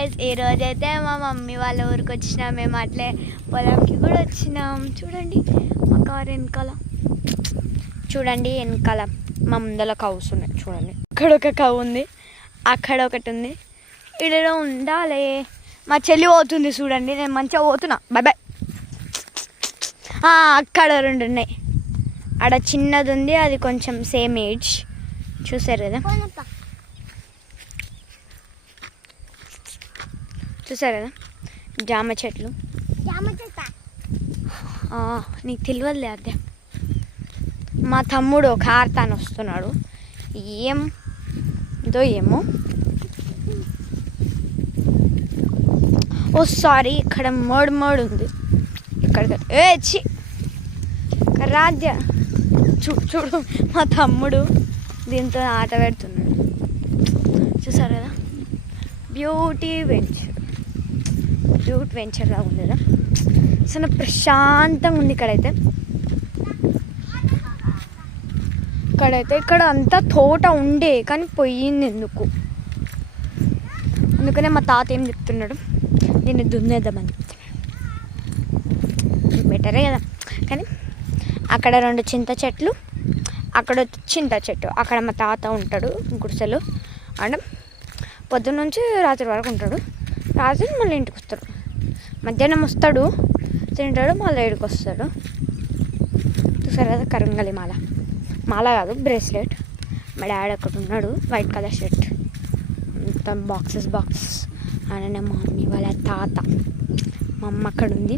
Guys, ఈ రోజైతే మా మమ్మీ వాళ్ళ ఊరికి వచ్చినాం. మేము అట్లే పొలంకి కూడా వచ్చినాం. చూడండి మా కారు వెనకాల, చూడండి వెనకాల మా ముందర కౌస్ ఉన్నాయి. చూడండి అక్కడ ఒక కవ్ ఉంది, అక్కడ ఒకటి ఉంది. ఇక్కడ ఉండాలి. మా చెల్లి పోతుంది చూడండి, నేను మంచిగా పోతున్నా. Bye bye. అక్కడ రెండు ఉన్నాయి. ఆడ చిన్నది ఉంది, అది కొంచెం సేమ్ ఏజ్. చూసారు కదా, చూసారు కదా జామ చెట్లు. నీకు తెలియదులే అదే. మా తమ్ముడు కార్తాను వస్తున్నాడు. ఏమో ఓ సారీ, ఇక్కడ మోడు ఉంది. ఇక్కడ రాధ్య చూడు మా తమ్ముడు దీంతో ఆట పెడుతున్నాడు. చూసారు కదా, బ్యూటీ వెంచర్ లాగా ఉంది కదా. అసలు ప్రశాంతంగా ఉంది ఇక్కడ అంతా తోట ఉండే కానీ పోయింది అందుకనే మా తాత ఏం చెప్తున్నాడు, దీన్ని దున్నేద్దామని చెప్తున్నాడు. బెటరే కదా. కానీ అక్కడ రెండు చింత చెట్లు, అక్కడ చింత చెట్టు, అక్కడ మా తాత ఉంటాడు గుడిసెలు. అంటే పొద్దున్న నుంచి రాత్రి వరకు ఉంటాడు. రాత్రి మళ్ళీ ఇంటికి వస్తాడు. మధ్యాహ్నం వస్తాడు, తింటాడు, మళ్ళీ ఇంటికి వస్తాడు. చూసారు కదా కరంగలి మాల కాదు, బ్రేస్లెట్. మా డాడీ అక్కడ ఉన్నాడు, వైట్ కలర్ షర్ట్. మొత్తం బాక్సెస్ ఆయన మా మమ్మీ వాళ్ళ తాత. మా అమ్మ అక్కడ ఉంది.